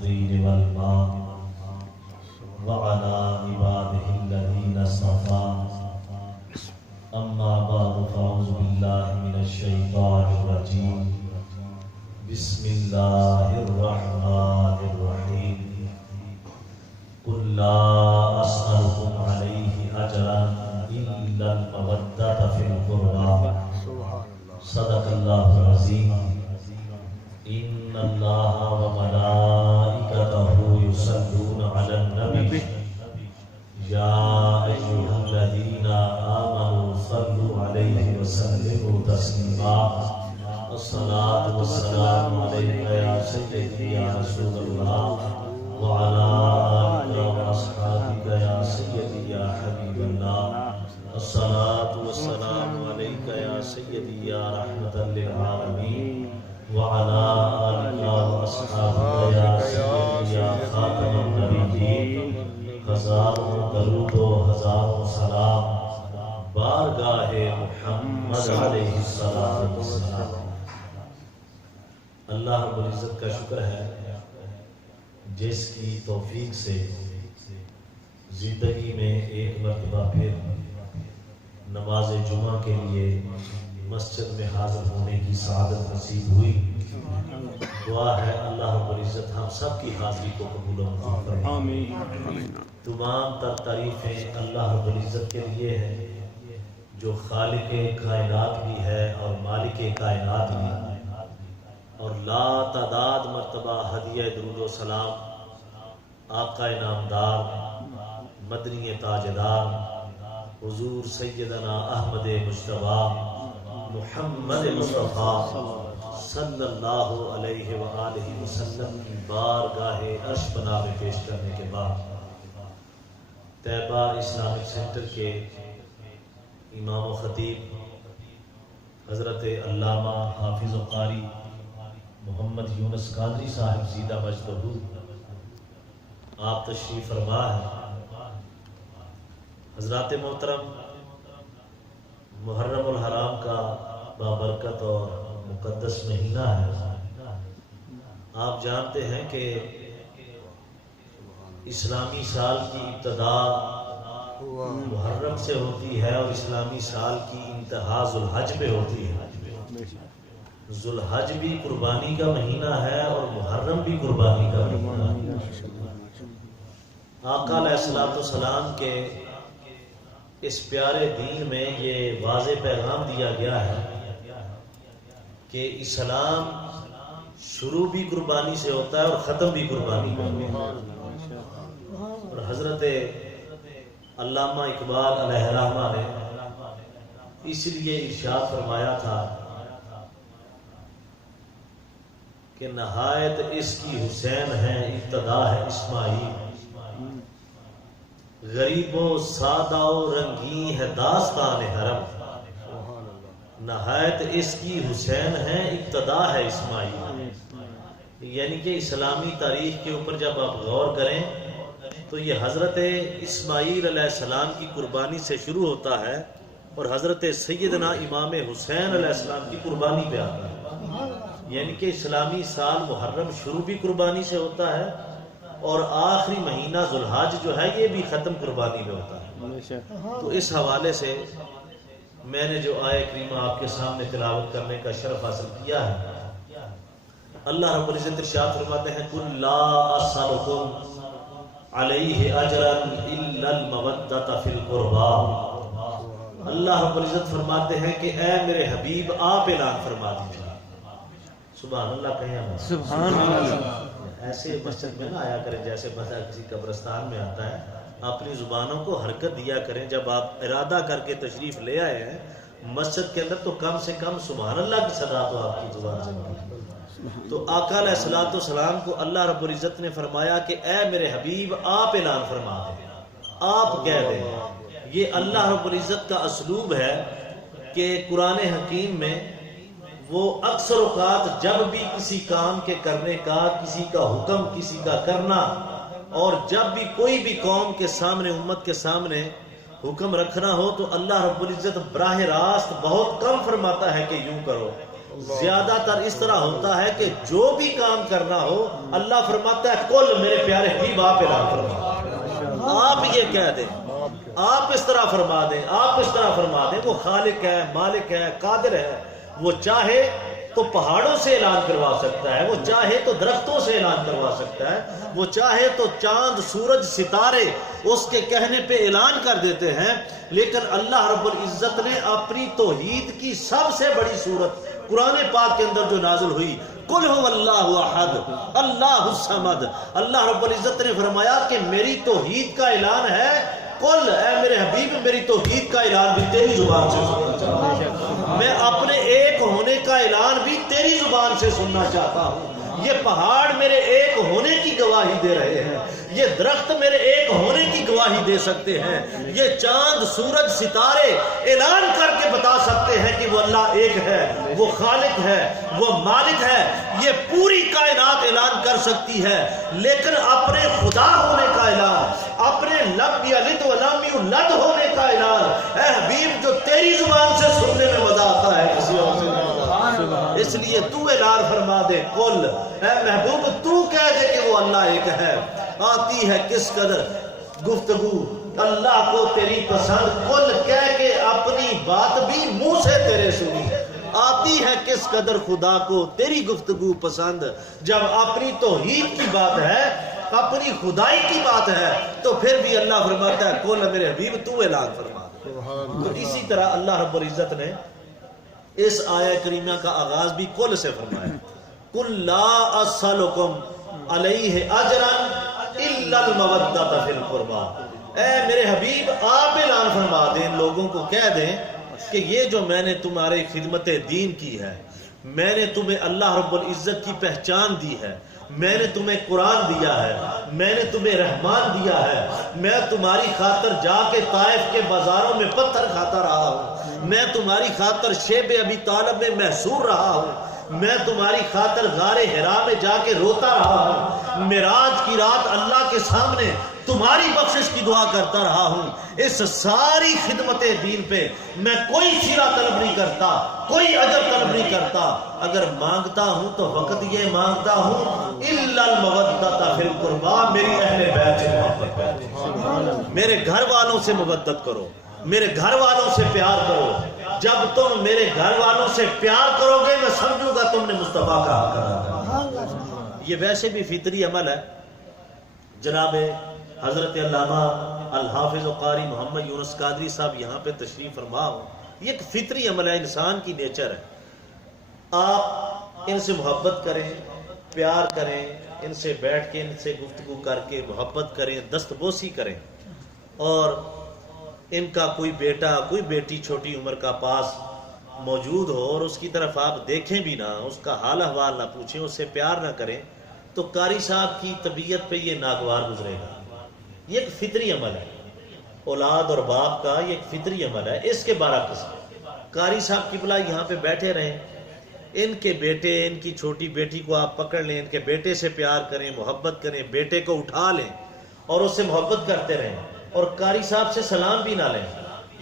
الطين والماء وعلى عباده الذين اصطفى أما بعد فأعوذ بالله من الشيطان الرجيم بسم الله الرحمن الرحيم قل لا أسألكم عليه أجرا إلا المودة في القربى صدق الله العظيم إن الله وملائكته يصلون على النبي يا أيها الذين آمنوا صلوا عليه وسلموا تسليما الصلاة والسلام عليك يا سيدي يا رسول الله وعلى آلك وأصحابك يا سيدي يا حبيب الله الصلاة والسلام عليك يا سيدي يا رحمة للعالمين وعلى آلك وأصحابك يا سيدي يا خاتم النبيين ہزاروں درود و ہزاروں سلام بارگاہ محمد علیہ السلام۔ اللہ رب العزت کا شکر ہے جس کی توفیق سے زندگی میں ایک مرتبہ پھر نماز جمعہ کے لیے مسجد میں حاضر ہونے کی سعادت نصیب ہوئی۔ دعا ہے اللہ رب العزت ہم سب کی حاضری کو قبول و منظور فرمائے۔ تمام تر تعریفیں اللہ رب العزت کے لیے ہیں جو خالق کائنات بھی ہے اور مالک کائنات بھی ہے، اور لا تعداد مرتبہ ہدیہ درود و سلام آقا انعامدار مدنی تاجدار حضور سیدنا احمد مجتبی محمد مصطفیٰ صلی اللہ علیہ وآلہ وسلم کی بارگاہ عرش پناہ میں پیش کرنے کے بعد طیبہ اسلامک سینٹر کے امام و خطیب حضرت علامہ حافظ و قاری محمد یونس قادری صاحب زیدہ مجدہ آپ تشریف فرما ہے۔ حضرات محترم، محرم الحرام کا بابرکت اور مقدس مہینہ ہے۔ آپ جانتے ہیں کہ اسلامی سال کی ابتدا محرم سے ہوتی ہے اور اسلامی سال کی انتہا ذوالحج پہ ہوتی ہے۔ ذوالحج بھی قربانی کا مہینہ ہے اور محرم بھی قربانی کا مہینہ ہے۔ آقا علیہ السلام کے اس پیارے دین میں یہ واضح پیغام دیا گیا ہے کہ اسلام شروع بھی قربانی سے ہوتا ہے اور ختم بھی قربانی کا ہوتا ہے۔ اور حضرت علامہ اقبال علیہ الرحمہ نے اس لیے ارشاد فرمایا تھا کہ نہایت اس کی حسین ہے ابتدا ہے اسماعیل، غریب و سادہ و رنگین ہے داستان حرم، نہایت اس کی حسین ہے ابتدا ہے اسماعیل۔ یعنی کہ اسلامی تاریخ کے اوپر جب آپ غور کریں تو یہ حضرت اسماعیل علیہ السلام کی قربانی سے شروع ہوتا ہے اور حضرت سیدنا امام حسین علیہ السلام کی قربانی پہ آتا ہے۔ یعنی کہ اسلامی سال محرم شروع بھی قربانی سے ہوتا ہے اور آخری مہینہ ذوالحج جو ہے یہ بھی ختم قربانی میں ہوتا ہے۔ تو اس حوالے سے میں نے جو آیہ کریمہ آپ کے سامنے تلاوت کرنے کا شرف حاصل کیا ہے، اللہ رب العزت ارشاد فرماتے ہیں قُلْ لَا أَسْأَلُكُمْ عَلَيْهِ أَجْرًا إِلَّا الْمَوَدَّةَ فِي الْقُرْبَى۔ اللہ رب العزت فرماتے ہیں کہ اے میرے حبیب آپ اعلان فرما دیجیے۔ سبحان اللہ کہیں ہم سبحان اللہ۔ ایسے مسجد میں نہ آیا کریں جیسے بندہ کسی قبرستان میں آتا ہے، اپنی زبانوں کو حرکت دیا کریں۔ جب آپ ارادہ کر کے تشریف لے آئے ہیں مسجد کے اندر تو کم سے کم سبحان اللہ کی صدا تو آپ کی زبان سے نکلے۔ تو آقا علیہ السلام کو اللہ رب العزت نے فرمایا کہ اے میرے حبیب آپ اعلان فرما دیں، آپ کہہ دیں۔ یہ اللہ رب العزت کا اسلوب ہے کہ قرآن حکیم میں وہ اکثر اوقات جب بھی کسی کام کے کرنے کا، کسی کا حکم، کسی کا کرنا، اور جب بھی کوئی بھی قوم کے سامنے، امت کے سامنے حکم رکھنا ہو تو اللہ رب العزت براہ راست بہت کم فرماتا ہے کہ یوں کرو، زیادہ تر اس طرح ہوتا ہے کہ جو بھی کام کرنا ہو اللہ فرماتا ہے کل میرے پیارے حبیب آپ اعلان فرما، آپ یہ کہہ دیں، آپ اس طرح فرما دیں، آپ اس طرح فرما دیں۔ وہ خالق ہے، مالک ہے، قادر ہے، وہ چاہے تو پہاڑوں سے اعلان کروا سکتا ہے، وہ چاہے تو درختوں سے اعلان کروا سکتا ہے، وہ چاہے تو چاند سورج ستارے اس کے کہنے پہ اعلان کر دیتے ہیں۔ لیکن اللہ رب العزت نے اپنی توحید کی سب سے بڑی صورت قرآن پاک کے اندر جو نازل ہوئی، قل هو اللہ احد اللہ الصمد، اللہ رب العزت نے فرمایا کہ میری توحید کا اعلان ہے، قل اے میرے حبیب میری توحید کا اعلان بھی تیری زبان سے سننا چاہتا ہوں، میں اپنے ایک ہونے کا اعلان بھی تیری زبان سے سننا چاہتا ہوں۔ یہ پہاڑ میرے ایک ہونے کی گواہی دے رہے ہیں، یہ درخت میرے ایک ہونے کی گواہی دے سکتے ہیں، یہ چاند سورج ستارے اعلان کر کے بتا سکتے ہیں کہ وہ اللہ ایک ہے، وہ خالق ہے، وہ مالک ہے۔ یہ پوری کائنات اعلان کر سکتی ہے، لیکن اپنے خدا ہونے کا اعلان، اپنے لب یلد ولم یولد ہونے کا اعلان اے حبیب جو تیری زبان سے سننے میں مزہ آتا ہے کسی اور سے نہیں آتا۔ اس لیے تو اعلان فرما دے، قل اے محبوب تو کہہ دے کہ وہ اللہ ایک ہے۔ آتی ہے کس قدر گفتگو اللہ کو تیری پسند، قل کہہ کے اپنی بات بھی منہ سے تیرے سنی، آتی ہے کس قدر خدا کو تیری گفتگو پسند۔ جب اپنی توحید کی بات ہے، اپنی خدائی کی بات ہے، تو پھر بھی اللہ فرماتا ہے قل میرے حبیب تو اعلان فرما دے۔ تو اسی طرح اللہ رب العزت نے اس آیہ کریمہ کا آغاز بھی قل سے فرمایا، قل لا اسألکم علیہ اجرا الا المودۃ فی القربى، اے میرے حبیب آپ اعلان فرما دیں، لوگوں کو کہہ دیں کہ یہ جو میں نے تمہارے خدمت دین کی ہے، میں نے تمہیں اللہ رب العزت کی پہچان دی ہے، میں نے تمہیں قرآن دیا ہے، میں نے تمہیں رحمان دیا ہے، میں تمہاری خاطر جا کے طائف کے بازاروں میں پتھر کھاتا رہا ہوں، میں تمہاری خاطر شیب ابی طالب میں محصور رہا ہوں، میں تمہاری خاطر غار حرا میں جا کے روتا رہا ہوں، معراج کی رات اللہ کے سامنے تمہاری بخشش کی دعا کرتا رہا ہوں۔ اس ساری خدمت دین پہ میں کوئی صلہ طلب نہیں کرتا، کوئی اجر طلب نہیں کرتا، اگر مانگتا ہوں تو وقت یہ مانگتا ہوں الا المودۃ فی القربى، میری اہل بیت سے محبت کرو، میرے گھر والوں سے مودت کرو، میرے گھر والوں سے پیار کرو۔ جب تم میرے گھر والوں سے پیار کرو گے میں سمجھوں گا تم نے مصطفیٰ کا حق ادا کیا۔ یہ ویسے بھی فطری عمل ہے۔ جناب حضرت علامہ الحافظ و قاری محمد یونس قادری صاحب یہاں پہ تشریف فرما ہو، یہ ایک فطری عمل ہے، انسان کی نیچر ہے۔ آپ ان سے محبت کریں، پیار کریں، ان سے بیٹھ کے ان سے گفتگو کر کے محبت کریں، دست بوسی کریں، اور ان کا کوئی بیٹا کوئی بیٹی چھوٹی عمر کا پاس موجود ہو اور اس کی طرف آپ دیکھیں بھی نہ، اس کا حال احوال نہ پوچھیں، اس سے پیار نہ کریں، تو قاری صاحب کی طبیعت پہ یہ ناگوار گزرے گا۔ یہ ایک فطری عمل ہے، اولاد اور باپ کا یہ ایک فطری عمل ہے۔ اس کے برعکس قاری صاحب قبلہ یہاں پہ بیٹھے رہیں، ان کے بیٹے، ان کی چھوٹی بیٹی کو آپ پکڑ لیں، ان کے بیٹے سے پیار کریں، محبت کریں، بیٹے کو اٹھا لیں اور اس سے محبت کرتے رہیں، اور قاری صاحب سے سلام بھی نہ لیں،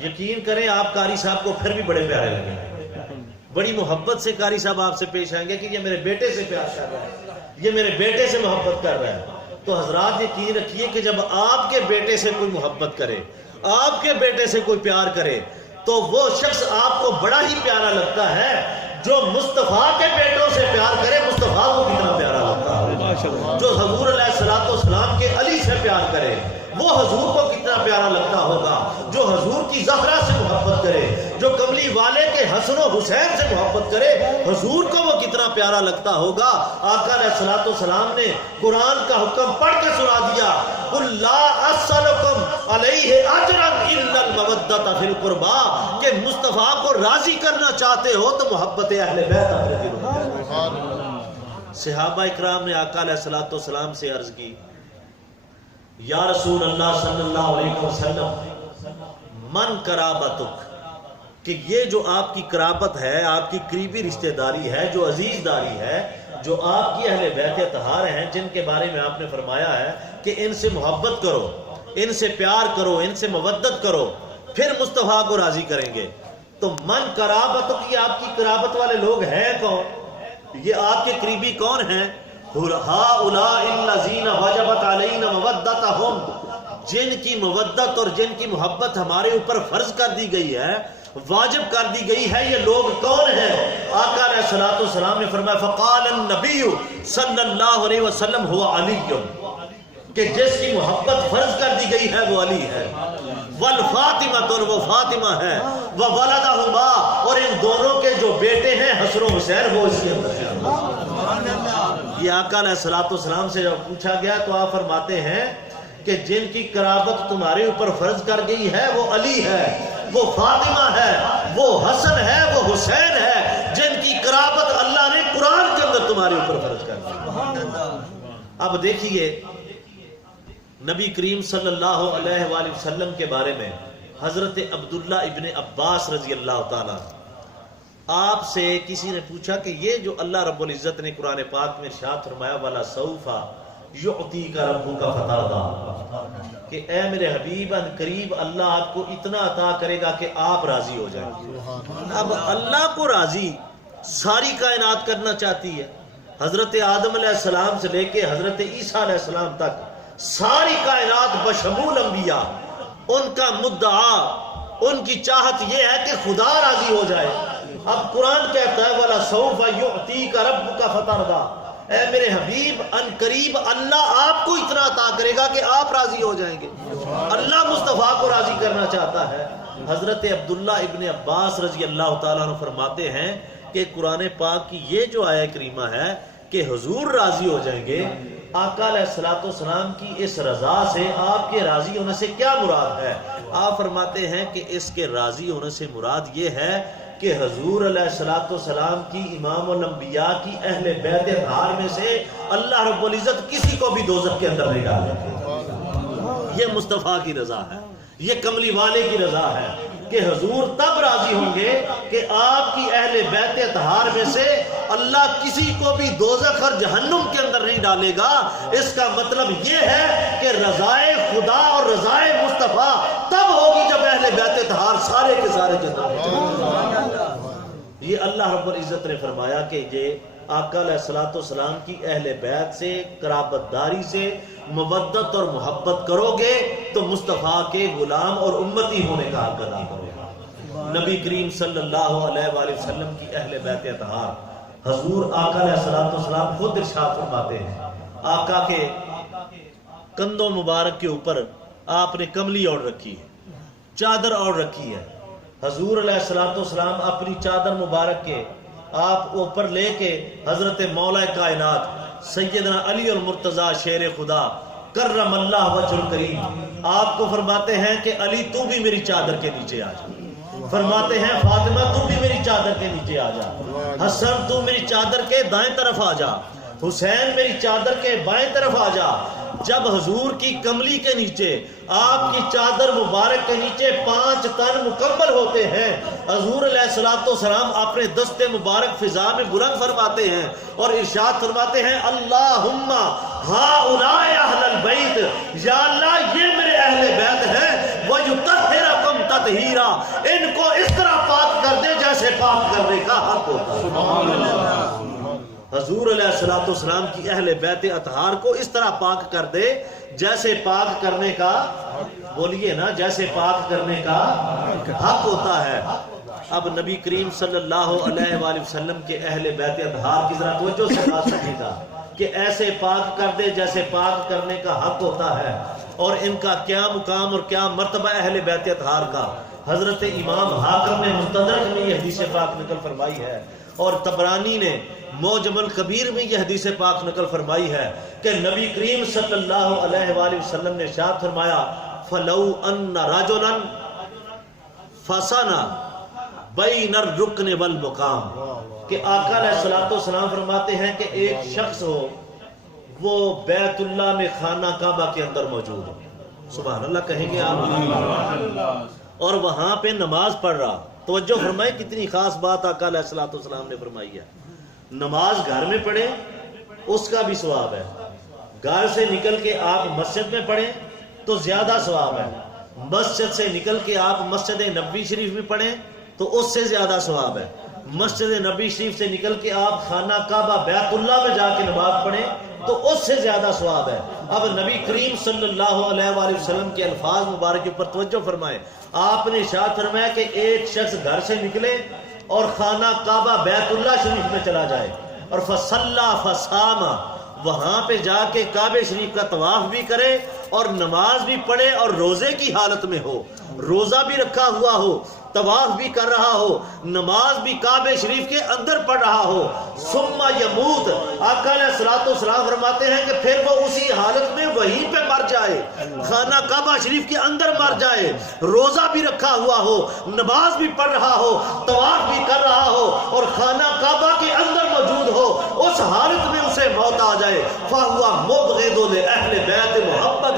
یقین کریں آپ قاری صاحب کو پھر بھی بڑے پیارے لگیں، بڑی محبت سے قاری صاحب آپ سے پیش آئیں گے کہ یہ میرے بیٹے سے پیار کر رہا ہے، یہ میرے بیٹے سے محبت کر رہا ہے۔ تو حضرات یقین رکھیے کہ جب آپ کے بیٹے سے کوئی محبت کرے، آپ کے بیٹے سے کوئی پیار کرے، تو وہ شخص آپ کو بڑا ہی پیارا لگتا ہے۔ جو مصطفیٰ کے بیٹوں سے پیار کرے، مصطفیٰ کو کتنا پیارا لگتا ہے۔ جو حضور علیہ الصلوۃ والسلام کے علی سے پیار کرے، وہ حضور کو کتنا پیارا لگتا ہوگا۔ جو حضور کی زہرا سے محبت کرے، جو کملی والے کے حسن و حسین سے محبت کرے، حضور کو وہ کتنا پیارا لگتا ہوگا۔ آقا علیہ الصلوۃ والسلام نے قرآن کا حکم پڑھ کے سنا دیا، قل لا اسألکم علیہ اجرا الا المودۃ فی القربى، کہ مصطفیٰ کو راضی کرنا چاہتے ہو تو محبت اہل بیت اپنے دلوں میں۔ صحابہ اکرام نے آقا علیہ الصلوۃ والسلام سے عرض کی، یا رسول اللہ صلی اللہ علیہ وسلم من قرابتک، کہ یہ جو آپ کی قرابت ہے، آپ کی قریبی رشتہ داری ہے، جو عزیز داری ہے، جو آپ کی اہل بیت اطہار ہیں، جن کے بارے میں آپ نے فرمایا ہے کہ ان سے محبت کرو، ان سے پیار کرو، ان سے مودت کرو، پھر مصطفیٰ کو راضی کریں گے۔ تو من قرابت کی آپ کی قرابت والے لوگ ہیں کون؟ یہ آپ کے قریبی کون ہیں؟ ہؤلاء الذین وجبت علینا مودتہم، جن کی مودت اور جن کی محبت ہمارے اوپر فرض کر دی گئی ہے، واجب کر دی گئی ہے، یہ لوگ کون ہیں؟ آقا علیہ الصلوۃ والسلام نے فرمایا فقال النبی صلی اللہ علیہ وسلم هو علی، کہ جس کی محبت فرض کر دی گئی ہے وہ علی ہے، والفاطمہ، وہ فاطمہ ہے، وولدہما، اور ان دونوں کے جو بیٹے ہیں حسن و حسین وہ اس کے اندر ہیں۔ یہ آقا علیہ الصلوۃ والسلام سے جب پوچھا گیا تو آپ فرماتے ہیں کہ جن کی قرابت تمہارے اوپر فرض کر گئی ہے وہ علی ہے، وہ فاطمہ ہے، وہ حسن ہے، وہ حسین ہے، جن کی قرابت اللہ نے قرآن کے اندر تمہارے اوپر فرض کر دی۔ اب دیکھیے نبی کریم صلی اللہ علیہ وآلہ وسلم کے بارے میں حضرت عبداللہ ابن عباس رضی اللہ تعالیٰ، آپ سے کسی نے پوچھا کہ یہ جو اللہ رب العزت نے قرآن پاک میں ارشاد فرمایا وَلَسَوْفَ یُعْطِیکَ رَبُّکَ فَتَرْضَیٰ، کہ اے میرے حبیب ان قریب اللہ آپ کو اتنا عطا کرے گا کہ آپ راضی ہو جائیں گے۔ اب اللہ کو راضی ساری کائنات کرنا چاہتی ہے، حضرت آدم علیہ السلام سے لے کے حضرت عیسیٰ علیہ السلام تک ساری کائنات بشمول انبیاء، ان کا مدعا، ان کی چاہت یہ ہے کہ خدا راضی ہو جائے۔ اب قرآن کہتا ہے وَلَسَوْفَ یُعْطِیکَ رَبُّکَ فَتَرْضَیٰ، اے میرے حبیب ان قریب اللہ آپ کو اتنا عطا کرے گا کہ آپ راضی ہو جائیں گے۔ اللہ مصطفیٰ کو راضی کرنا چاہتا ہے۔ حضرت عبداللہ ابن عباس رضی اللہ تعالیٰ عنہ فرماتے ہیں کہ قرآن پاک کی یہ جو آیہ کریمہ ہے کہ حضور راضی ہو جائیں گے، آقا علیہ الصلوۃ والسلام کی اس رضا سے آپ کے راضی ہونے سے کیا مراد ہے؟ آپ فرماتے ہیں کہ اس کے راضی ہونے سے مراد یہ ہے کہ حضور علیہ الصلوۃ والسلام کی امام الانبیاء کی اہل بیت اطہار میں سے اللہ رب العزت کسی کو بھی دوزخ کے اندر نہیں ڈالیں گے۔ یہ مصطفیٰ کی رضا ہے، یہ کملی والے کی رضا ہے کہ حضور تب راضی ہوں گے کہ آپ کی اہل بیت اطہار میں سے اللہ کسی کو بھی دوزخ اور جہنم کے اندر نہیں ڈالے گا۔ اس کا مطلب یہ ہے کہ رضائے خدا اور رضائے مصطفیٰ تب ہوگی جب اہل بیت اطہار سارے کے سارے جنت میں جائیں گے۔ یہ اللہ رب العزت نے فرمایا کہ یہ آقا علیہ الصلوۃ والسلام کی اہل بیت سے قرابت داری سے مودت اور محبت کرو گے تو مصطفیٰ کے غلام اور امتی ہونے کا حق ادا کرو گے۔ نبی کریم صلی اللہ علیہ وآلہ وسلم کی اہل بیت اطہار حضور آقا علیہ الصلوۃ والسلام خود ارشاد فرماتے ہیں، آقا کے کندھوں مبارک کے اوپر آپ نے کملی اوڑھ رکھی ہے، چادر اوڑھ رکھی ہے۔ حضور علیہ الصلوۃ والسلام اپنی چادر مبارک کے آپ اوپر لے کے حضرت مولا کائنات سیدنا علی المرتضیٰ شیر خدا کرم اللہ وجہ الکریم آپ کو فرماتے ہیں کہ علی تو بھی میری چادر کے نیچے آ جا، فرماتے ہیں فاطمہ تو بھی میری چادر کے نیچے آ جا، حسن تو میری چادر کے دائیں طرف آ جا، حسین میری چادر کے بائیں طرف آ جا۔ جب حضور کی کملی کے نیچے آپ کی چادر مبارک کے نیچے 5 تن مکمل ہوتے ہیں، حضور علیہ الصلوۃ والسلام اپنے دست مبارک فضا میں بلند فرماتے ہیں اور ارشاد فرماتے ہیں اللہم ہؤلاء اہل البیت، یا اللہ یہ میرے اہل بیت ہیں، وَيُطَهِّرَكُمْ تَطْهِيرًا، ان کو اس طرح پاک کر دے جیسے پاک کرنے کا حق ہوتا ہے۔ حضور علیہ الصلوۃ والسلام کی اہل بیت اطہار کو اس طرح پاک کر دے جیسے پاک کرنے کا، بولیے نا، جیسے پاک کرنے کا حق ہوتا ہے۔ اب نبی کریم صلی اللہ علیہ وآلہ وسلم کے اہل بیت اطہار کی ذرا توجہ سے بات سنیے گا کہ ایسے پاک کر دے جیسے پاک کرنے کا حق ہوتا ہے، اور ان کا کیا مقام اور کیا مرتبہ اہل بیت اطہار کا۔ حضرت امام حاکم نے مستدرک میں یہ حدیث پاک نقل فرمائی ہے، اور طبرانی نے معجم الکبیر میں یہ حدیث پاک نقل فرمائی ہے کہ نبی کریم صلی اللہ علیہ وآلہ وسلم نے ارشاد فرمایا فَلَوْ أَنَّ رَجُلًا فَصَنَ بَيْنَ الرُّكْنِ وَالْمُقَامِ، کہ آقا علیہ الصلوۃ والسلام فرماتے ہیں کہ ایک شخص ہو وہ بیت اللہ میں خانہ کعبہ کے اندر موجود ہو، سبحان اللہ کہیں گے آپ، اور وہاں پہ نماز پڑھ رہا۔ توجہ فرمائے کتنی خاص بات آقا علیہ الصلوۃ والسلام نے فرمائی ہے۔ نماز گھر میں پڑھیں اس کا بھی ثواب ہے، گھر سے نکل کے آپ مسجد میں پڑھیں تو زیادہ ثواب ہے، مسجد سے نکل کے آپ مسجد نبوی شریف میں پڑھیں تو اس سے زیادہ ثواب ہے. مسجد نبی شریف سے نکل کے آپ خانہ کعبہ بیت اللہ میں جا کے نماز پڑھیں تو اس سے زیادہ ثواب ہے. اب نبی کریم صلی اللہ علیہ وآلہ وسلم کے الفاظ مبارک پر توجہ فرمائیں. آپ نے ارشاد فرمایا کہ ایک شخص گھر سے نکلے اور خانہ کعبہ بیت اللہ شریف میں چلا جائے اور فصلی فصام، وہاں پہ جا کے کعبہ شریف کا طواف بھی کرے اور نماز بھی پڑھے اور روزے کی حالت میں ہو، روزہ بھی رکھا ہوا ہو، طواف بھی کر رہا ہو، نماز بھی کعبہ شریف کے اندر پڑھ رہا ہو، ثم یموت، آقا علیہ الصلوۃ والسلام فرماتے ہیں کہ پھر وہ اسی حالت میں وہیں پہ مر جائے، خانہ کعبہ شریف کے اندر مر جائے، روزہ بھی رکھا ہوا ہو، نماز بھی پڑھ رہا ہو، طواف بھی کر رہا ہو اور خانہ کعبہ کے اندر موجود ہو، اس حالت میں اسے موت آ جائے، فَهُوَ مُبْغِضٌ لِأَهْلِ بَيْتِ مُحَمَّدٍ،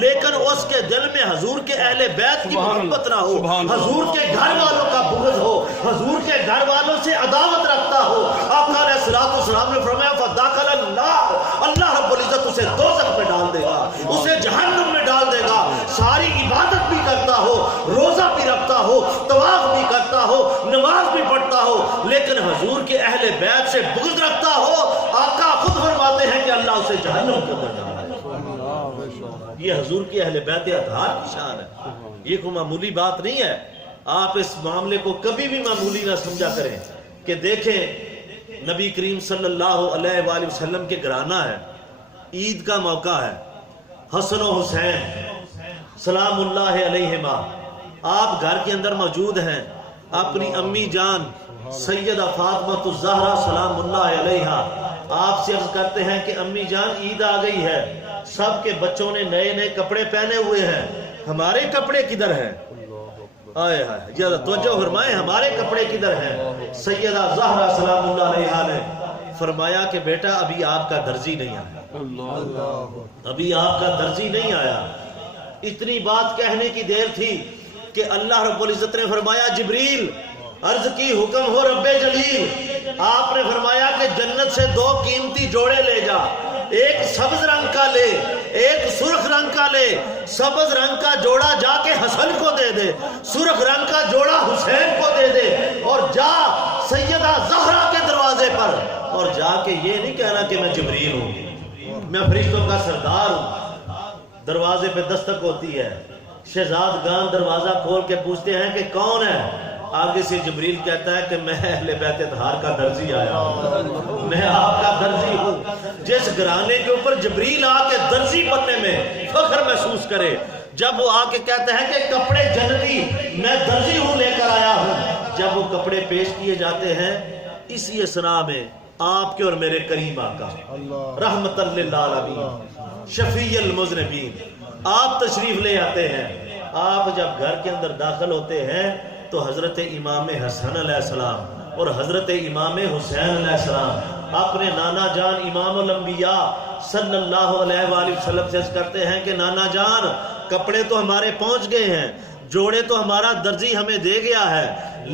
لیکن اس کے دل میں حضور کے اہل بیت کی محبت نہ ہو، حضور کے گھر والوں کا بغض ہو، حضور کے گھر والوں سے عداوت رکھتا ہو. آقا علیہ الصلوۃ والسلام نے فرمایا فَدَخَلَ النَّارَ، اللہ رب العزت اسے دوزخ میں ڈال دے گا، اسے جہنم میں ڈال دے گا. ساری عبادت بھی کرتا ہو، روزہ بھی رکھتا ہو، طواف بھی کرتا ہو، نماز بھی پڑھتا ہو، لیکن حضور کے اہل بیت سے بغض رکھتا ہو. آقا خود فرماتے ہیں کہ اللہ اسے جہنم کے اندر ڈالے. یہ حضور کی اہل بیت اطہار کی شان ہے، یہ کوئی معمولی بات نہیں ہے. آپ اس معاملے کو کبھی بھی معمولی نہ سمجھا کریں کہ دیکھیں نبی کریم صلی اللہ علیہ وآلہ وسلم کے گھرانہ ہے، عید کا موقع ہے، حسن و حسین سلام اللہ علیہما آپ گھر کے اندر موجود ہیں. اپنی امی جان سیدہ فاطمہ الزہرا سلام اللہ علیہا آپ سے عرض کرتے ہیں کہ امی جان عید آ گئی ہے، سب کے بچوں نے نئے نئے کپڑے پہنے ہوئے ہیں، ہمارے کپڑے کدھر ہیں؟ آئے ہائے زیادہ توجہ فرمائیں، ہمارے کپڑے کدھر ہیں؟ سیدہ زہرا سلام اللہ علیہا نے فرمایا کہ بیٹا ابھی آپ کا درزی نہیں آیا، ابھی آپ کا درزی نہیں آیا. اتنی بات کہنے کی دیر تھی کہ اللہ رب العزت نے فرمایا جبریل عرض کی حکم ہو رب جلیل. آپ نے فرمایا کہ جنت سے 2 قیمتی جوڑے لے جا، ایک سبز رنگ کا لے، ایک سرخ رنگ کا لے. سبز رنگ کا جوڑا جا کے حسن کو دے دے، سرخ رنگ کا جوڑا حسین کو دے دے، اور جا سیدہ زہرا کے دروازے پر اور جا کے یہ نہیں کہنا کہ میں جبریل ہوں، میں فرشتوں کا سردار ہوں. دروازے پہ دستک ہوتی ہے، شہزادگان دروازہ کھول کے پوچھتے ہیں کہ کون ہے؟ آگے سے جبریل کہتا ہے کہ میں اہل بیت اطہار کا درزی آیا ہوں، میں آپ کا درزی ہوں. جس گھرانے کے اوپر جبریل آ کے درزی بننے میں فخر محسوس کرے، جب وہ آ کے کہتا ہے کہ کپڑے جنتی میں درزی ہوں لے کر آیا ہوں، جب وہ کپڑے پیش کیے جاتے ہیں اسی اسنا میں آپ کے اور میرے کریم آقا رحمت للعالمین شفیع المذنبین آپ تشریف لے آتے ہیں. آپ جب گھر کے اندر داخل ہوتے ہیں تو حضرت امام حسن علیہ السلام اور حضرت امام حسین علیہ السلام اپنے نانا جان امام الانبیاء صلی اللہ علیہ وآلہ وسلم سے عرض کرتے ہیں کہ نانا جان کپڑے تو ہمارے پہنچ گئے ہیں، جوڑے تو ہمارا درزی ہمیں دے گیا ہے،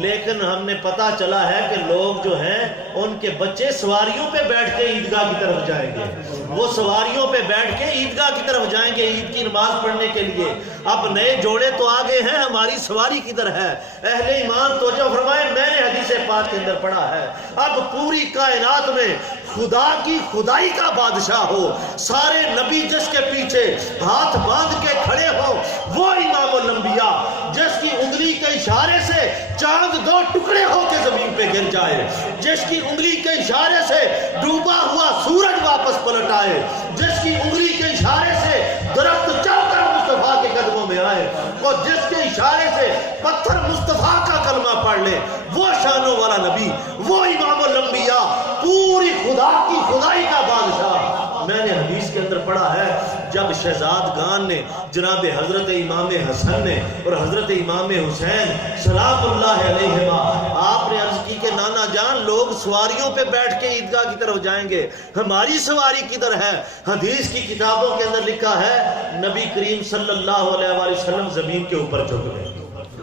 لیکن ہم نے پتا چلا ہے کہ لوگ جو ہیں ان کے بچے سواریوں پہ بیٹھ کے عیدگاہ کی طرف جائیں گے، وہ سواریوں پہ بیٹھ کے عیدگاہ کی طرف جائیں گے عید کی نماز پڑھنے کے لیے. اب نئے جوڑے تو آگے ہیں، ہماری سواری کدھر ہے؟ اہل ایمان توجہ فرمائیں، میں نے حدیث پاک کے اندر پڑھا ہے اب پوری کائنات میں خدا کی خدائی کا بادشاہ ہو، سارے نبی جس کے پیچھے ہاتھ باندھ کے کھڑے ہو، وہ امام الانبیاء جس کی انگلی کے اشارے سے چاند 2 ٹکڑے ہو کے زمین پہ گر جائے، جس کی انگلی کے اشارے سے ڈوبا ہوا سورج واپس پلٹ آئے، جس کی انگلی کے اشارے سے درخت چل کر مصطفیٰ کے قدموں میں آئے، اور جس کے اشارے سے پتھر مصطفیٰ کا کلمہ پڑھ لے، وہ شانوں والا نبی، وہ امام الانبیاء، پوری خدا کی خدائی کا بادشاہ. میں نے حدیث کے اندر پڑھا ہے جب شہزادگان نے جناب حضرت امام حسن نے اور حضرت امام حسین سلام اللہ علیہما آپ نے عرض کی کہ نانا جان لوگ سواریوں پہ بیٹھ کے عیدگاہ کی طرف جائیں گے، ہماری سواری کدھر ہے؟ حدیث کی کتابوں کے اندر لکھا ہے نبی کریم صلی اللہ علیہ وآلہ وسلم زمین کے اوپر جھک گئے.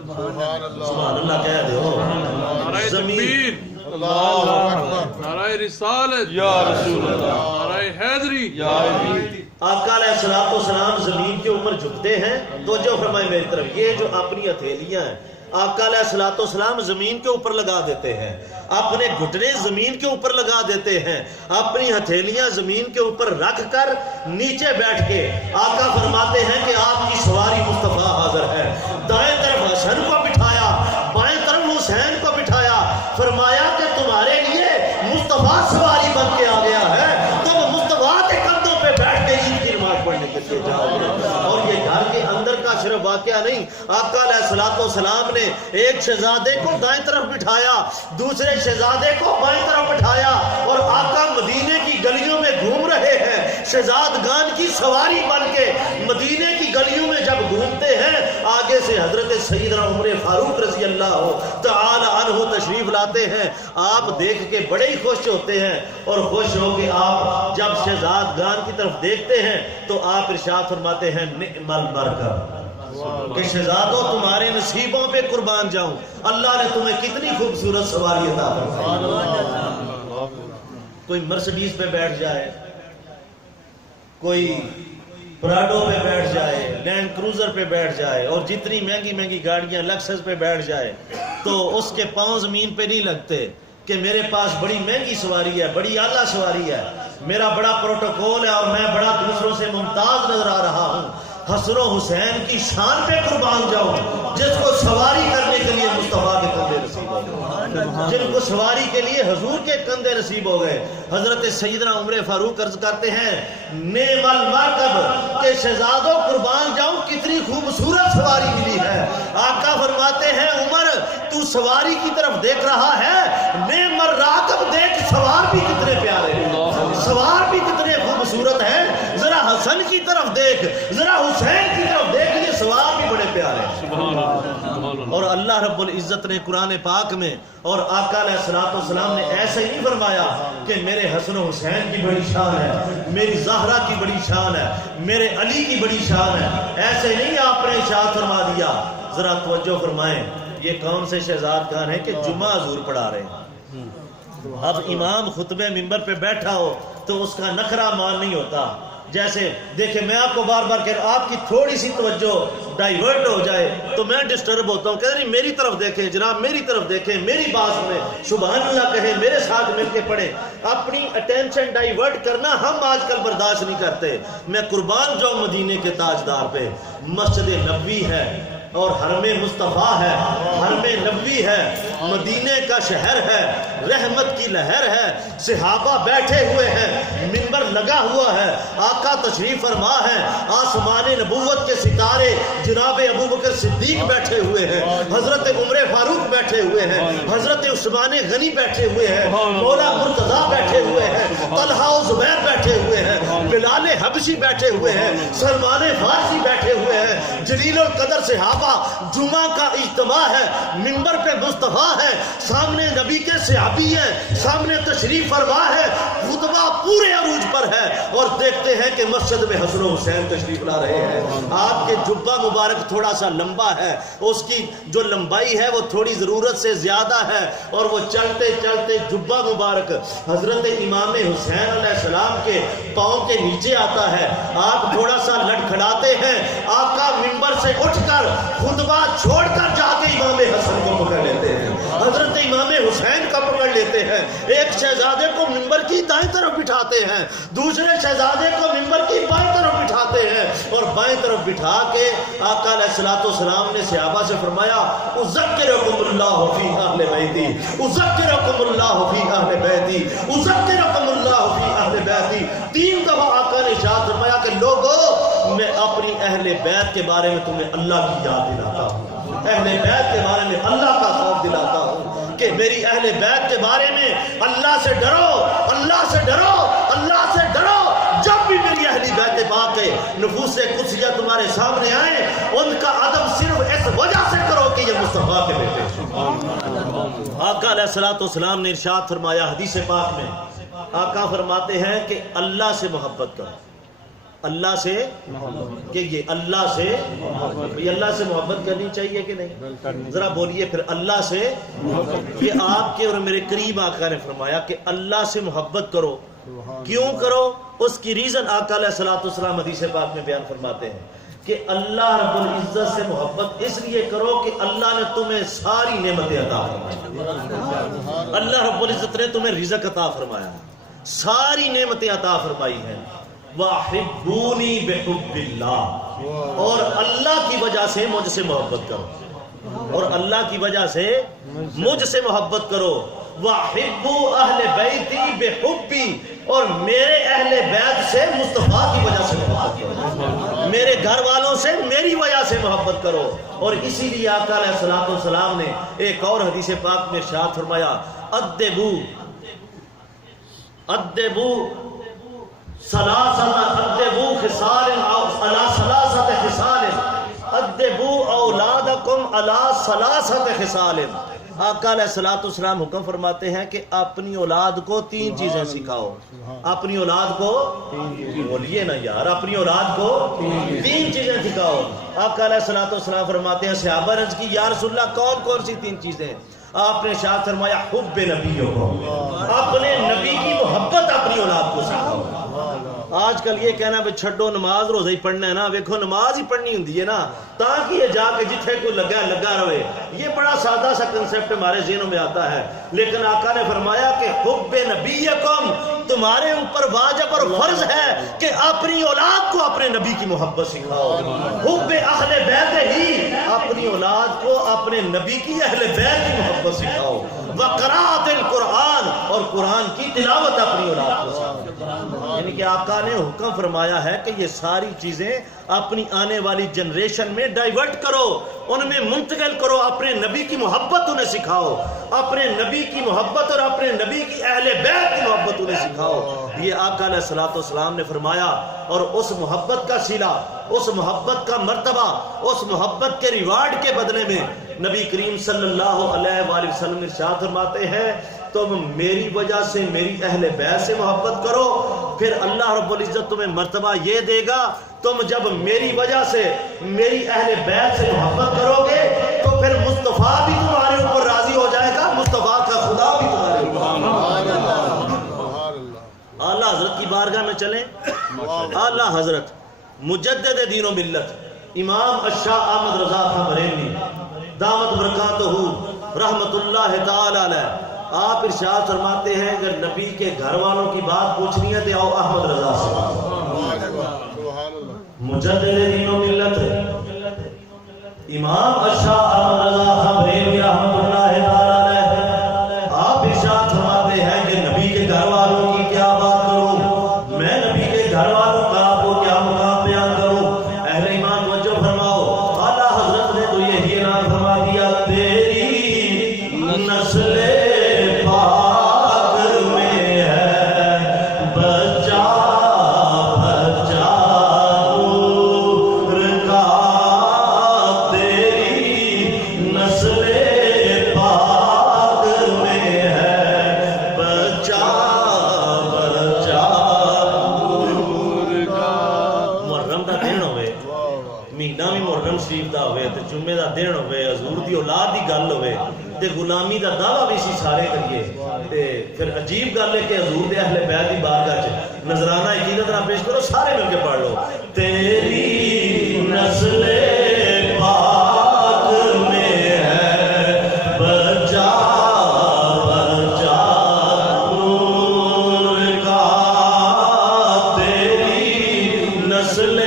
سبحان اللہ کہہ دو، زمین نعرہ رسالت یا رسول اللہ، نعرہ حیدری یا حیدری. آقا علیہ السلام زمین کے اوپر جھکتے ہیں. توجہ فرمائیں میری طرف، یہ جو اپنی ہتھیلیاں ہیں آقا علیہ الصلوۃ والسلام زمین کے اوپر لگا دیتے ہیں، اپنے گھٹنے زمین کے اوپر لگا دیتے ہیں، اپنی ہتھیلیاں زمین کے اوپر رکھ کر نیچے بیٹھ کے آقا فرماتے ہیں کہ آپ کی سواری مصطفیٰ حاضر ہے۔ دائیں طرف حسن کو بٹھایا، بائیں طرف حسین کو بٹھایا، فرمایا کہ تمہارے لیے مصطفیٰ سواری بن کے آ گیا ہے، تم مصطفیٰ کے کندھوں پہ بیٹھ کے عید کی نماز پڑھنے کے لیے جاؤ گے۔ اور یہ گھر کے اندر کا صرف واقعہ نہیں، آقا علیہ الصلوۃ والسلام نے ایک شہزادے کو دائیں طرف بٹھایا، دوسرے شہزادے کو بائیں طرف بٹھایا، اور آقا مدینے کی گلیوں میں گھوم رہے ہیں شہزادگان کی سواری بن کے۔ مدینے کی گلیوں میں جب گھومتے ہیں، آگے سے حضرت سیدنا عمر فاروق رضی اللہ تعالی عنہ تشریف لاتے ہیں۔ آپ دیکھ کے بڑے ہی خوش ہوتے ہیں، اور خوش ہو کے آپ جب شہزادگان کی طرف دیکھتے ہیں تو آپ ارشاد فرماتے ہیں نعم المرکب، کہ شہزادوں تمہارے نصیبوں پہ قربان جاؤں، اللہ نے تمہیں کتنی خوبصورت سواری عطا فرمائی۔ کوئی مرسڈیز پہ بیٹھ جائے، کوئی پراڈو پہ بیٹھ جائے، لینڈ کروزر پہ بیٹھ جائے، اور جتنی مہنگی مہنگی گاڑیاں لیکسس پہ بیٹھ جائے، تو اس کے پاؤں زمین پہ نہیں لگتے کہ میرے پاس بڑی مہنگی سواری ہے، بڑی اعلیٰ سواری ہے، میرا بڑا پروٹوکول ہے اور میں بڑا دوسروں سے ممتاز نظر آ رہا ہوں۔ حسن و حسین کی شان پہ قربان جاؤں، جس کو سواری کرنے کے لیے مصطفیٰ کے کندھے نصیب ہو گئے، جن کو سواری کے لیے حضور کے کندھے نصیب ہو گئے۔ حضرت سیدنا عمر فاروق عرض کرتے ہیں نعم المرکب، کہ شہزادوں قربان جاؤں کتنی خوبصورت سواری ملی ہے۔ آقا فرماتے ہیں عمر تو سواری کی طرف دیکھ رہا ہے، نعم الراکب دیکھ سوار بھی کتنے پیارے ہیں، سوار بھی کتنے خوبصورت ہیں، ذرا حسن کی طرف دیکھ، ذرا حسین کی طرف دیکھ، یہ سوار بھی بڑے پیارے ہیں۔ اور اللہ رب العزت نے قرآن پاک میں اور آقا علیہ الصلوۃ والسلام نے ایسے ہی فرمایا کہ میرے حسن و حسین کی بڑی شان ہے، میری زہرا کی بڑی شان ہے، میرے علی کی بڑی شان ہے۔ ایسے نہیں آپ نے ارشاد فرما دیا۔ ذرا توجہ فرمائیں، یہ کون سے شہزاد خان ہیں کہ جمعہ حضور پڑھا رہے ہیں۔ اب امام خطبے منبر پہ بیٹھا ہو تو اس کا نخرہ مان نہیں ہوتا۔ جیسے دیکھیں میں آپ کو بار بار کہہ رہا ہوں، آپ کی تھوڑی سی توجہ ڈائیورٹ ہو جائے تو میں ڈسٹرب ہوتا ہوں، کہہ رہی میری طرف دیکھیں جناب، میری طرف دیکھیں، میری بات سنیں، سبحان اللہ کہیں، میرے ساتھ مل کے پڑھیں۔ اپنی اٹینشن ڈائیورٹ کرنا ہم آج کل برداشت نہیں کرتے۔ میں قربان جاؤں مدینے کے تاجدار پہ، مسجد نبوی ہے اور حرم مصطفیٰ ہے، حرم نبوی ہے، مدینے کا شہر ہے، رحمت کی لہر ہے، صحابہ بیٹھے ہوئے ہیں، منبر لگا ہوا ہے، آقا تشریف فرما ہے، آسمان نبوت کے ستارے جناب ابوبکر صدیق بیٹھے ہوئے ہیں، حضرت عمر فاروق بیٹھے ہوئے ہیں، حضرت عثمان غنی بیٹھے ہوئے ہیں، مولا مرتضیٰ بیٹھے ہوئے ہیں، طلحہ و زبیر بیٹھے ہوئے ہیں، بلال حبشی بیٹھے ہوئے ہیں، سلمان فارسی بیٹھے ہوئے ہیں، جلیل القدر صحابہ، جمعہ کا اجتماع ہے، منبر پہ مصطفیٰ ہے، سامنے نبی کے صحابی ہیں، سامنے تشریف فرما ہے، خطبہ پورے عروج پر ہے، اور دیکھتے ہیں کہ مسجد میں حسن و حسین تشریف لا رہے ہیں۔ آپ کے جبہ مبارک تھوڑا سا لمبا ہے، اس کی جو لمبائی ہے وہ تھوڑی ضرورت سے زیادہ ہے، اور وہ چلتے چلتے جبہ مبارک حضرت امام حسین علیہ السلام کے پاؤں کے نیچے آتا ہے۔ آپ تھوڑا سا لڑکھڑاتے ہیں، آقا منبر سے اٹھ کر خطبہ چھوڑ کر جا کے امام حسن کو پکڑ لیتے ہیں، حضرت امام حسین کا پکڑ لیتے ہیں، ایک شہزادے کو منبر کی دائیں طرف بٹھاتے ہیں، دوسرے شہزادے کو منبر کی بائیں طرف بٹھاتے ہیں، اور بائیں طرف بٹھا کے آقا علیہ الصلوۃ والسلام نے صحابہ سے فرمایا اذکرکم اللہ فی اہل بیتی، اذکرکم اللہ فی اہل بیتی، اذکرکم اللہ فی اہل بیتی۔ 3 دفعہ آقا نے ارشاد فرمایا کہ لوگوں میں اپنی اہل بیت کے بارے میں تمہیں اللہ کی یاد دلاتا ہوں، اہل بیت کے بارے میں اللہ کا خوف دلاتا ہوں کہ میری اہل بیت کے بارے میں اللہ سے ڈرو، اللہ سے ڈرو، اللہ سے ڈرو۔ جب بھی میری اہل بیت پاک کے نفوس قدسیہ تمہارے سامنے آئے، ان کا ادب صرف اس وجہ سے کرو کہ یہ مصطفیٰ کے بیٹے ہیں۔ آقا علیہ الصلوۃ والسلام نے ارشاد فرمایا حدیث پاک میں، آقا فرماتے ہیں کہ اللہ سے محبت کرو، اللہ سے، کہ یہ اللہ سے، یہ اللہ سے محبت کرنی چاہیے کہ نہیں؟ ذرا بولیے پھر اللہ سے۔ یہ آپ کے اور میرے قریب آقا نے فرمایا کہ اللہ سے محبت کرو۔ کیوں کرو؟ اس کی ریزن آقا علیہ الصلوۃ والسلام حدیث پاک میں بیان فرماتے ہیں کہ اللہ رب العزت سے محبت اس لیے کرو کہ اللہ نے تمہیں ساری نعمتیں عطا فرمائی. اللہ رب العزت نے تمہیں رزق عطا فرمایا, ساری نعمتیں عطا فرمائی ہیں. وَحِبُّونِي بِحُبِّ اللَّهِ, اور اللہ کی وجہ سے مجھ سے محبت کرو, اور اللہ کی وجہ سے مجھ سے محبت کرو. وَحِبُّوا أَهْلَ بَيْتِي بِحُبِّي, اور میرے اہل بیت سے مصطفیٰ کی وجہ سے محبت کرو, میرے گھر والوں سے میری وجہ سے محبت کرو. اور اسی لیے آقا علیہ الصلوۃ والسلام نے ایک اور حدیث پاک میں ارشاد فرمایا, ادبو خصال علی ثلاثۃ خصال, ادبو اولادکم علی ثلاثۃ خصال. آقا علیہ الصلوۃ والسلام حکم فرماتے ہیں کہ اپنی اولاد کو 3 چیزیں سکھاؤ. اپنی اولاد کو, بولیے نا یار, اپنی اولاد کو 3 چیزیں سکھاؤ. آقا علیہ الصلوۃ والسلام فرماتے ہیں, صحابہ عرض کی یا رسول اللہ کون کون سی 3 چیزیں؟ آپ نے ارشاد فرمایا, حب نبیکم, اپنے نبی کی محبت اپنی اولاد کو سکھاؤ. آج کل یہ کہنا بھی چھڈو نماز روزہ ہی پڑھنا ہے نا, ویکھو نماز ہی پڑھنی ہوندی ہے نا, تاکہ یہ جا کے جتھے کوئی لگا رہے. یہ بڑا سادہ سا کنسپٹ ہمارے ذہنوں میں آتا ہے, لیکن آقا نے فرمایا کہ حب نبیکم, تمہارے اوپر واجب اور فرض ہے کہ اپنی اولاد کو اپنے نبی کی محبت سکھاؤ. حب اہل بیت ہی, اپنی اولاد کو اپنے نبی کی اہل بیت کی محبت سکھاؤ. وقراءۃ القرآن, اور قرآن کی تلاوت اپنی اولاد کو سکھاؤ. یعنی کہ آقا نے حکم فرمایا ہے کہ یہ ساری چیزیں اپنی آنے والی جنریشن میں ڈائیورٹ کرو, ان میں منتقل کرو. اپنے نبی کی محبت انہیں سکھاؤ, اپنے نبی کی محبت اور اپنے نبی کی اہل بیت کی محبت انہیں سکھاؤ. یہ آقا علیہ الصلوۃ والسلام نے فرمایا, اور اس محبت کا صلہ, اس محبت کا مرتبہ, اس محبت کے ریوارڈ کے بدلے میں نبی کریم صلی اللہ علیہ وآلہ وسلم ارشاد فرماتے ہیں, تم میری وجہ سے میری اہل بیت سے محبت کرو, پھر اللہ رب العزت تمہیں مرتبہ یہ دے گا, تم جب میری وجہ سے میری اہل بیت سے محبت کرو گے تو پھر مصطفیٰ بھی تمہارے اوپر راضی ہو جائے گا, مصطفیٰ کا خدا بھی تمہارے اوپر. اعلیٰ حضرت کی بارگاہ میں چلیں. اعلیٰ حضرت مجدد دین و ملت امام الشاہ احمد رضا خان بریلوی دعوت برکاتہ رحمت اللہ تعالی علیہ, آپ ارشاد فرماتے ہیں اگر نبی کے گھر والوں کی بات پوچھنی ہے تو آؤ احمد رضا سے. مجدد دین و ملت امام الشاہ احمد رضا خان بریلوی رحمت اللہ تعالی علیہ, آپ ارشاد فرماتے ہیں کہ نبی کے گھر والوں کی کیا بات کروں, میں نبی کے گھر والوں کا آپ کو کیا مقام بیان کروں. اہل ایمان توجہ فرماؤ, اعلیٰ حضرت نے تو یہی اعلان فرما دیا, تیری نسل جمعے دا دن ہوئے, حضور دی اولاد دی گل ہوئے تے غلامی دا دعویٰ بھی اسی سارے کریے, تے پھر عجیب گل ہے کہ حضور دے اہل بیت دی بارگاہ چ نذرانہ عقیدت نہ پیش کرو, سارے مل کے پڑھ لو. تیری نسل پاک میں ہے بچا نور کا, تیری نسل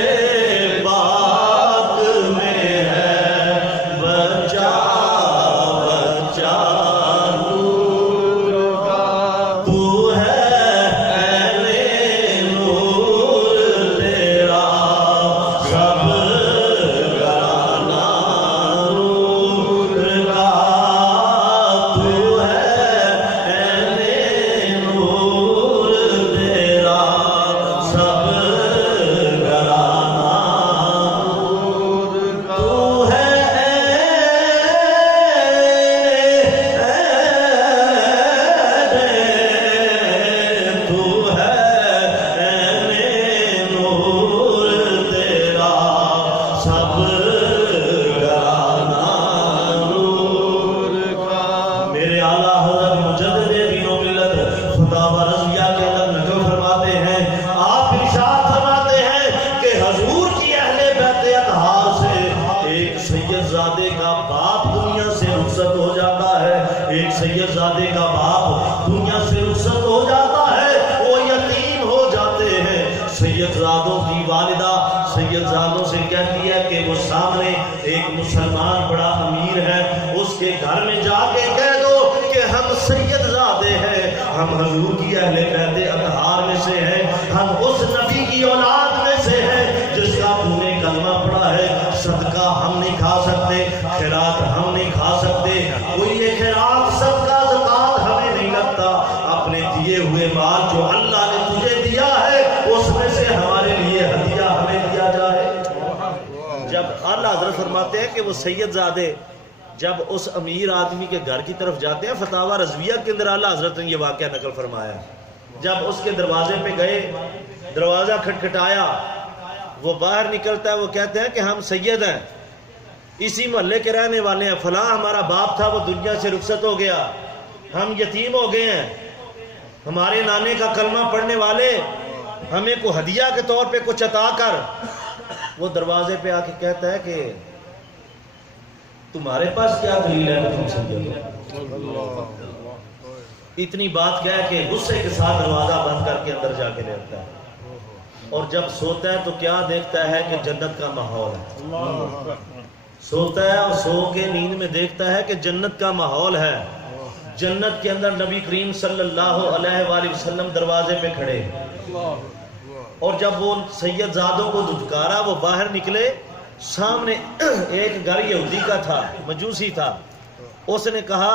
سید زادوں سے کہہ دیا کہ وہ سامنے ایک مسلمان بڑا امیر ہے، اس کے گھر میں جا کے کہہ دو کہ ہم سید زادے ہیں، ہم حضور کی اہل بیت اطہار میں سے ہیں، ہم اس نبی کی اولاد میں سے ہیں جس کا تم نے کلمہ پڑھا ہے، صدقہ ہم نہیں کھا سکتے، خیرات ہم نہیں کھا سکتے، کوئی یہ خیرات صدقہ زکات ہمیں نہیں لگتا، اپنے دیے ہوئے مال جو اللہ نے تجھے دیا ہے اس میں سے ہمارے لیے ہدیہ ہمیں دیا جائے۔ جب اعلیٰ حضرت فرماتے ہیں کہ وہ سید زادے جب اس امیر آدمی کے گھر کی طرف جاتے ہیں، فتاوی رضویہ کے اندر اعلیٰ حضرت نے یہ واقعہ نقل فرمایا، جب اس کے دروازے پہ گئے، دروازہ کھٹکھٹایا، وہ باہر نکلتا ہے، وہ کہتے ہیں کہ ہم سید ہیں، اسی محلے کے رہنے والے ہیں، فلاں ہمارا باپ تھا وہ دنیا سے رخصت ہو گیا، ہم یتیم ہو گئے ہیں، ہمارے نانے کا کلمہ پڑھنے والے، ہمیں کو ہدیہ کے طور پہ کچھ عطا کر۔ وہ دروازے پہ آ کے کہتا ہے کہ تمہارے پاس کیا دلیل ہے کہ تم سید ہو؟ اتنی بات کہہ کے غصے کے ساتھ دروازہ بند کر کے اندر جا کے لیٹتا ہے، اور جب سوتا ہے تو کیا دیکھتا ہے کہ جنت کا ماحول ہے، سوتا ہے اور سو کے نیند میں دیکھتا ہے کہ جنت کا ماحول ہے، جنت کے اندر نبی کریم صلی اللہ علیہ وآلہ وسلم دروازے پہ کھڑے، اور جب وہ سید زادوں کو دھتکارا، وہ باہر نکلے، سامنے ایک گھر یہودی کا تھا، مجوسی تھا، اس نے کہا،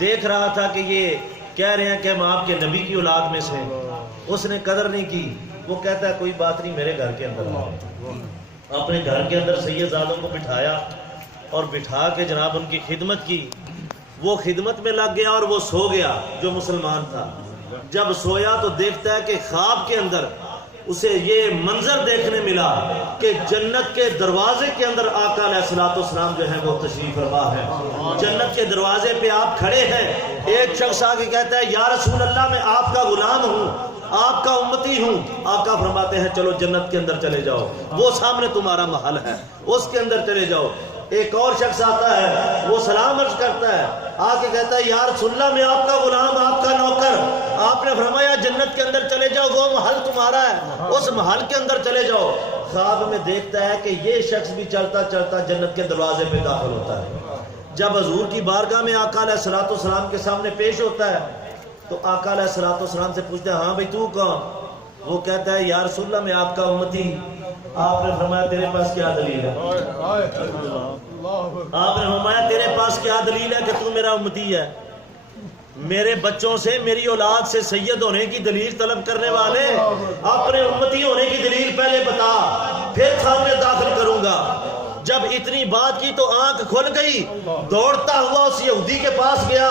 دیکھ رہا تھا کہ یہ کہہ رہے ہیں کہ ہم آپ کے نبی کی اولاد میں سے، اس نے قدر نہیں کی، وہ کہتا ہے کوئی بات نہیں، میرے گھر کے اندر آؤ۔ اپنے گھر کے اندر سید زادوں کو بٹھایا اور بٹھا کے جناب ان کی خدمت کی، وہ خدمت میں لگ گیا اور وہ سو گیا جو مسلمان تھا۔ جب سویا تو دیکھتا ہے کہ خواب کے اندر اسے یہ منظر دیکھنے ملا کہ جنت کے دروازے کے اندر آقا علیہ الصلوۃ والسلام جو ہے وہ تشریف فرما ہے، جنت کے دروازے پہ آپ کھڑے ہیں، ایک شخص آ کے کہتا ہے یا رسول اللہ میں آپ کا غلام ہوں، آپ کا امتی ہوں، آقا فرماتے ہیں چلو جنت کے اندر چلے جاؤ، وہ سامنے تمہارا محل ہے، اس کے اندر چلے جاؤ۔ ایک اور شخص آتا ہے، وہ سلام عرض کرتا ہے، آ کے کہتا ہے یا رسول اللہ میں آپ کا غلام، آپ کا نوکر، آپ نے فرمایا جنت کے اندر چلے جاؤ، وہ محل تمہارا ہے، اس محل کے اندر چلے جاؤ۔ خواب میں دیکھتا ہے کہ یہ شخص بھی چلتا چلتا جنت کے دروازے پہ داخل ہوتا ہے۔ جب حضور کی بارگاہ میں آقا علیہ الصلوۃ والسلام کے سامنے پیش ہوتا ہے تو آقا علیہ الصلوۃ والسلام سے پوچھتا ہے ہاں بھائی تو کون؟ وہ کہتا ہے یا رسول اللہ میں آپ کا امتی۔ آپ نے فرمایا تیرے پاس کیا دلیل ہے؟ آپ نے فرمایا تیرے پاس کیا دلیل ہے کہ تو میرا امتی ہے؟ میرے بچوں سے، میری اولاد سے سید ہونے کی دلیل طلب کرنے والے، اپنے امتی ہونے کی دلیل پہلے بتا، پھر سامنے داخل کروں گا۔ جب اتنی بات کی تو آنکھ کھل گئی، دوڑتا ہوا اس یہودی کے پاس گیا،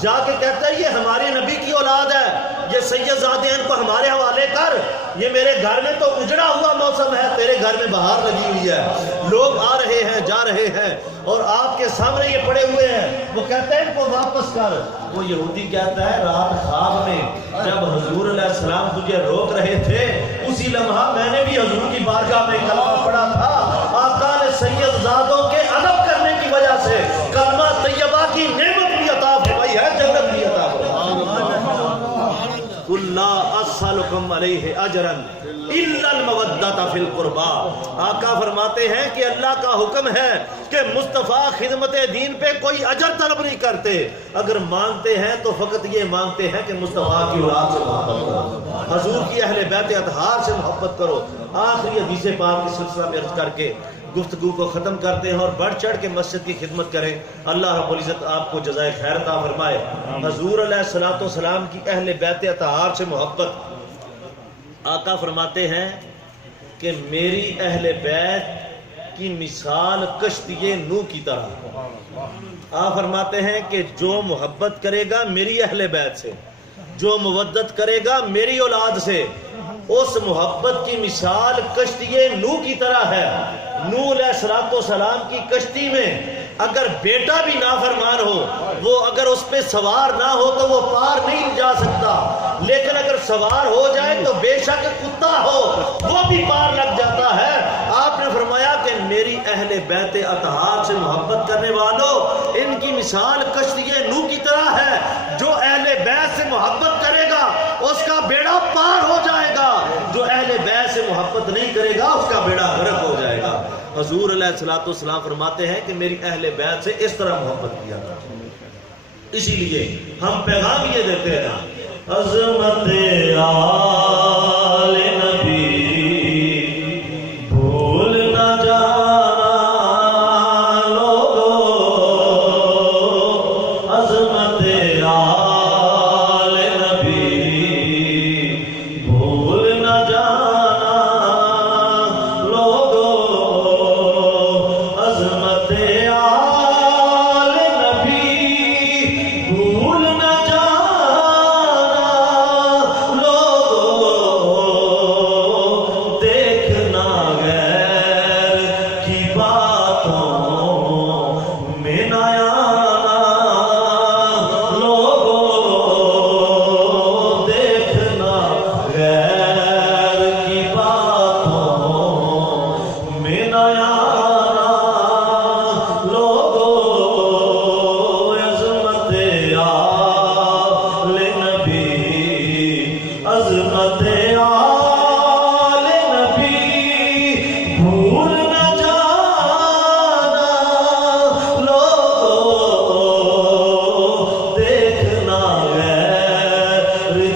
جا کے کہتا ہے یہ ہمارے نبی کی اولاد ہے، یہ سید زادے ہیں، ان کو ہمارے حوالے کر، یہ میرے گھر میں تو اجڑا ہوا موسم ہے، تیرے گھر میں بہار لگی ہوئی ہے، لوگ آ رہے ہیں جا رہے ہیں اور آپ کے سامنے یہ پڑے ہوئے ہیں۔ وہ کہتا ہے ان کو واپس کر۔ وہ یہودی کہتا ہے رات خواب میں جب حضور علیہ السلام تجھے روک رہے تھے اسی لمحہ میں نے بھی حضور کی بارگاہ میں کلمہ پڑھا تھا، آقا نے سید زادوں کے ادب کرنے کی وجہ سے کلمہ طیبہ کی نعمت بھی عطا فرمائی ہے، جنت بھی عطا فرمائی۔ قُلْ لَا أَسْأَلُكُمْ عَلَيْهِ أَجْرًا إِلَّا الْمَوَدَّةَ فِي الْقُرْبَى۔ آقا فرماتے ہیں کہ اللہ کا حکم ہے کہ مصطفیٰ خدمت دین پہ کوئی اجر طلب نہیں کرتے، اگر مانگتے ہیں تو فقط یہ مانگتے ہیں کہ مصطفیٰ کی اولاد سے محبت کرو، حضور کی اہل بیت اطہار سے محبت کرو۔ آخری حدیث پاک کے سلسلہ میں عرض کر کے گفتگو کو ختم کرتے ہیں اور بڑھ چڑھ کے مسجد کی خدمت کریں۔ اللہ رب العزت آپ کو جزائے خیر عطا فرمائے۔ حضور علیہ الصلوۃ والسلام کی اہل بیت اطہار سے محبت، آقا فرماتے ہیں کہ میری اہل بیت کی مثال کشتی نوح کی طرح۔ آپ فرماتے ہیں کہ جو محبت کرے گا میری اہل بیت سے، جو مودت کرے گا میری اولاد سے، اس محبت کی مثال کشتی نوح کی طرح ہے۔ نوح علیہ السلام کی کشتی میں اگر بیٹا بھی نافرمان ہو، وہ اگر اس پہ سوار نہ ہو تو وہ پار نہیں جا سکتا، لیکن اگر سوار ہو جائے تو بے شک کتا ہو وہ بھی پار لگ جاتا ہے۔ آپ نے فرمایا کہ میری اہل بیت اطہار سے محبت کرنے والوں، ان کی مثال کشتی نوح کی طرح ہے۔ جو اہل بیت سے محبت کرے گا اس کا بیڑا پار ہو جائے گا، جو اہل بیت سے محبت نہیں کرے گا اس کا بیڑا غرق ہو جائے گا۔ حضور علیہ السلام فرماتے ہیں کہ میری اہل بیت سے اس طرح محبت کیا تھا۔ اسی لیے ہم پیغام یہ دیتے ہیں نا، عظمت آل نبی بھول نہ جانا لوگو، عظمت آل نبی بھول نہ جانا لوگو، عظمت آل نبی بھول نہ جانا لوگو، دیکھنا غیر کی باتوں میں نہ آنا لوگو، دیکھنا غیر کی باتوں میں نہ آنا لوگو، عظمت آل نبی، عظمت آل نبی بھول نہ جانا لوگو، دیکھنا غیر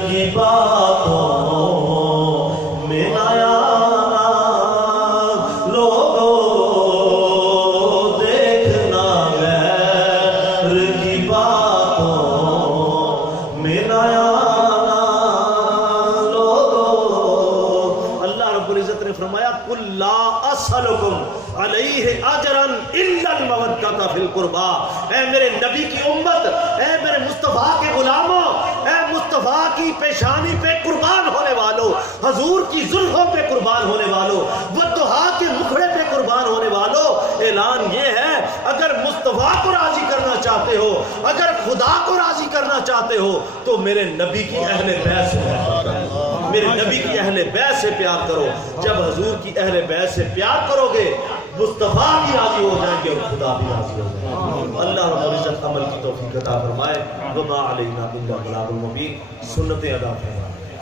کی باتوں میں نہ آنا لوگو، دیکھنا غیر کی باتوں میں نہ آنا لوگو۔ اللہ رب العزت نے فرمایا قُلْ لَا أَسْأَلُكُمْ عَلَيْهِ أَجْرًا إِلَّا الْمَوَدَّةَ فِي الْقُرْبَى، اے میرے نبی کی امت، اے میرے مصطفیٰ کے غلاموں، اے مصطفیٰ کی پیشانی پہ قربان ہونے والوں، حضور کی زلفوں پہ قربان ہونے والوں، والضحیٰ کے مکھڑے پہ قربان ہونے والوں، اعلان یہ ہے اگر مصطفیٰ کو راضی کرنا چاہتے ہو، اگر خدا کو راضی کرنا چاہتے ہو تو میرے نبی کی اہل بیت سے محبت کرو، میرے نبی کی اہل بیت سے پیار کرو۔ جب حضور کی اہل بیت سے پیار کرو گے مصطفیٰ بھی راضی ہو جائیں گے اور خدا بھی راضی ہو جائیں گے۔ اللہ رب العزت عمل کی توفیق عطا فرمائے۔ وما علینا الا البلاغ المبین، سنتیں ادا فرمائے۔